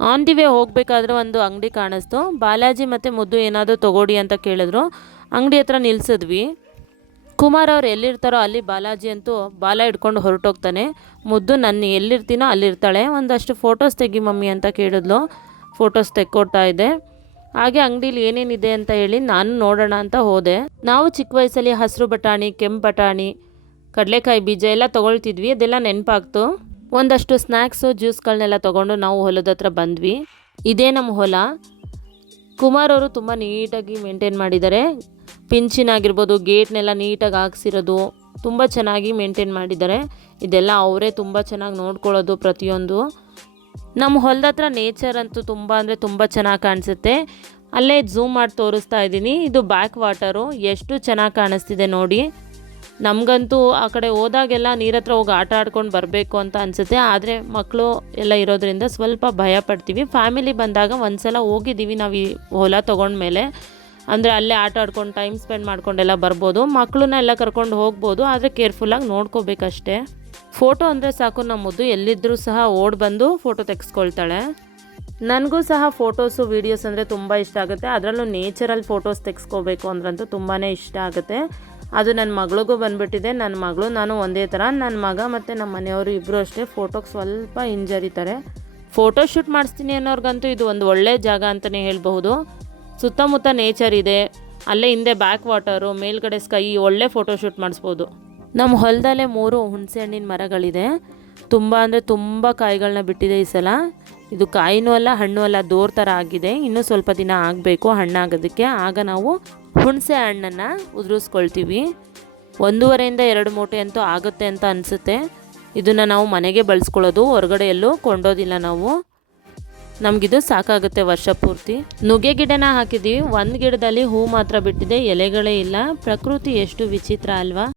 On the way ಹೋಗಬೇಕಾದ್ರೆ ಒಂದು ಅಂಗಡಿ ಕಾಣಿಸ್ತು. ಬಾಲಾಜಿ ಮತ್ತು ಮುದ್ದು ಏನಾದರೂ ತೊಗೊಡಿ ಅಂತ ಕೇಳಿದ್ರು. ಅಂಗಡಿ ಹತ್ರ ನಿಲ್ಲಿಸಿದ್ವಿ. ಕುಮಾರ್ ಅವ್ರು ಎಲ್ಲಿರ್ತಾರೋ ಅಲ್ಲಿ ಬಾಲಾಜಿ ಅಂತೂ ಬಾಲ ಹಿಡ್ಕೊಂಡು ಹೊರಟೋಗ್ತಾನೆ. ಮುದ್ದು ನನ್ನ ಎಲ್ಲಿರ್ತೀನೋ ಅಲ್ಲಿರ್ತಾಳೆ. ಒಂದಷ್ಟು ಫೋಟೋಸ್ ತೆಗಿ ಮಮ್ಮಿ ಅಂತ ಕೇಳಿದ್ಲು. ಫೋಟೋಸ್ ತೆಕ್ಕೊಡ್ತಾ ಇದೆ. ಹಾಗೆ ಅಂಗಡೀಲಿ ಏನೇನಿದೆ ಅಂತ ಹೇಳಿ ನಾನು ನೋಡೋಣ ಅಂತ ಹೋದೆ. ನಾವು ಚಿಕ್ಕ ವಯಸ್ಸಲ್ಲಿ ಹಸಿರು ಬಟಾಣಿ, ಕೆಂಪು ಬಟಾಣಿ, ಕಡಲೆಕಾಯಿ ಬೀಜ ಎಲ್ಲ ತೊಗೊಳ್ತಿದ್ವಿ. ಅದೆಲ್ಲ ನೆನಪಾಗ್ತು. ಒಂದಷ್ಟು ಸ್ನ್ಯಾಕ್ಸು, ಜ್ಯೂಸ್ಗಳನ್ನೆಲ್ಲ ತೊಗೊಂಡು ನಾವು ಹೊಲದ ಹತ್ರ ಬಂದ್ವಿ. ಇದೇ ನಮ್ಮ ಹೊಲ. ಕುಮಾರ್ ಅವರು ತುಂಬ ನೀಟಾಗಿ ಮೇಂಟೈನ್ ಮಾಡಿದ್ದಾರೆ. ಪಿಂಚಿನಾಗಿರ್ಬೋದು, ಗೇಟ್ನೆಲ್ಲ ನೀಟಾಗಿ ಹಾಕ್ಸಿರೋದು ತುಂಬ ಚೆನ್ನಾಗಿ ಮೇಂಟೈನ್ ಮಾಡಿದ್ದಾರೆ. ಇದೆಲ್ಲ ಅವರೇ ತುಂಬ ಚೆನ್ನಾಗಿ ನೋಡ್ಕೊಳ್ಳೋದು ಪ್ರತಿಯೊಂದು. ನಮ್ಮ ಹೊಲದ ಹತ್ರ ನೇಚರ್ ಅಂತೂ ತುಂಬ ಅಂದರೆ ತುಂಬ ಚೆನ್ನಾಗಿ ಕಾಣಿಸುತ್ತೆ. ಅಲ್ಲೇ ಝೂಮ್ ಮಾಡಿ ತೋರಿಸ್ತಾ ಇದ್ದೀನಿ. ಇದು ಬ್ಯಾಕ್ ವಾಟರು. ಎಷ್ಟು ಚೆನ್ನಾಗಿ ಕಾಣಿಸ್ತಿದೆ ನೋಡಿ. ನಮಗಂತೂ ಆ ಕಡೆ ಹೋದಾಗೆಲ್ಲ ನೀರ ಹತ್ರ ಹೋಗಿ ಆಟ ಆಡ್ಕೊಂಡು ಬರಬೇಕು ಅಂತ ಅನಿಸುತ್ತೆ. ಆದರೆ ಮಕ್ಕಳು ಎಲ್ಲ ಇರೋದ್ರಿಂದ ಸ್ವಲ್ಪ ಭಯ ಪಡ್ತೀವಿ. ಫ್ಯಾಮಿಲಿ ಬಂದಾಗ ಒಂದು ಸಲ ಹೋಗಿದ್ದೀವಿ ನಾವು ಈ ಹೊಲ ತೊಗೊಂಡ್ಮೇಲೆ. ಅಂದರೆ ಅಲ್ಲೇ ಆಟ ಆಡ್ಕೊಂಡು ಟೈಮ್ ಸ್ಪೆಂಡ್ ಮಾಡ್ಕೊಂಡೆಲ್ಲ ಬರ್ಬೋದು. ಮಕ್ಕಳನ್ನ ಎಲ್ಲ ಕರ್ಕೊಂಡು ಹೋಗ್ಬೋದು, ಆದರೆ ಕೇರ್ಫುಲ್ಲಾಗಿ ನೋಡ್ಕೋಬೇಕಷ್ಟೇ. ಫೋಟೋ ಅಂದರೆ ಸಾಕು, ನಮ್ಮ ಮುದ್ದು ಎಲ್ಲಿದ್ದರೂ ಸಹ ಓಡಿ ಬಂದು ಫೋಟೋ ತೆಗೆಸ್ಕೊಳ್ತಾಳೆ. ನನಗೂ ಸಹ ಫೋಟೋಸು, ವೀಡಿಯೋಸ್ ಅಂದರೆ ತುಂಬ ಇಷ್ಟ ಆಗುತ್ತೆ. ಅದರಲ್ಲೂ ನೇಚರಲ್ಲಿ ಫೋಟೋಸ್ ತೆಗೆಸ್ಕೋಬೇಕು ಅಂದ್ರಂತೂ ತುಂಬಾ ಇಷ್ಟ ಆಗುತ್ತೆ. ಅದು ನನ್ನ ಮಗಳಿಗೂ ಬಂದುಬಿಟ್ಟಿದೆ. ನನ್ನ ಮಗಳು ನಾನು ಒಂದೇ ಥರ. ನನ್ನ ಮಗ ಮತ್ತು ನಮ್ಮ ಮನೆಯವರು ಇಬ್ಬರು ಅಷ್ಟೇ ಫೋಟೋಗೆ ಸ್ವಲ್ಪ ಹಿಂಜರಿತಾರೆ. ಫೋಟೋ ಶೂಟ್ ಮಾಡಿಸ್ತೀನಿ ಅನ್ನೋರ್ಗಂತೂ ಇದು ಒಂದು ಒಳ್ಳೆ ಜಾಗ ಅಂತಲೇ ಹೇಳ್ಬಹುದು. ಸುತ್ತಮುತ್ತ ನೇಚರ್ ಇದೆ. ಅಲ್ಲೇ ಹಿಂದೆ ಬ್ಯಾಕ್ ವಾಟರು, ಮೇಲ್ಗಡೆ ಸ್ಕೈ, ಒಳ್ಳೆ ಫೋಟೋ ಶೂಟ್ ಮಾಡಿಸ್ಬೋದು. ನಮ್ಮ ಹೊಲದಲ್ಲೇ 3 ಹುಣಸೆ ಹಣ್ಣಿನ ಮರಗಳಿದೆ. ತುಂಬ ಅಂದರೆ ತುಂಬ ಕಾಯಿಗಳನ್ನ ಬಿಟ್ಟಿದೆ ಈ ಸಲ. ಇದು ಕಾಯಿನೂ ಅಲ್ಲ, ಹಣ್ಣು ಅಲ್ಲ, ದೋರ್ ಥರ ಆಗಿದೆ. ಇನ್ನೂ ಸ್ವಲ್ಪ ದಿನ ಆಗಬೇಕು ಹಣ್ಣಾಗೋದಕ್ಕೆ. ಆಗ ನಾವು ಹುಣಸೆ ಹಣ್ಣನ್ನು ಉದುರಿಸ್ಕೊಳ್ತೀವಿ. 1.5 ಇಂದ 2 ಮೂಟೆ ಅಂತೂ ಆಗುತ್ತೆ ಅಂತ ಅನಿಸುತ್ತೆ. ಇದನ್ನು ನಾವು ಮನೆಗೆ ಬಳಸ್ಕೊಳ್ಳೋದು, ಹೊರಗಡೆ ಎಲ್ಲೂ ಕೊಂಡೋದಿಲ್ಲ ನಾವು. ನಮಗಿದು ಸಾಕಾಗುತ್ತೆ ವರ್ಷ ಪೂರ್ತಿ. ನುಗ್ಗೆ ಗಿಡನ ಹಾಕಿದ್ದೀವಿ. ಒಂದು ಗಿಡದಲ್ಲಿ ಹೂ ಮಾತ್ರ ಬಿಟ್ಟಿದೆ, ಎಲೆಗಳೇ ಇಲ್ಲ. ಪ್ರಕೃತಿ ಎಷ್ಟು ವಿಚಿತ್ರ ಅಲ್ವಾ.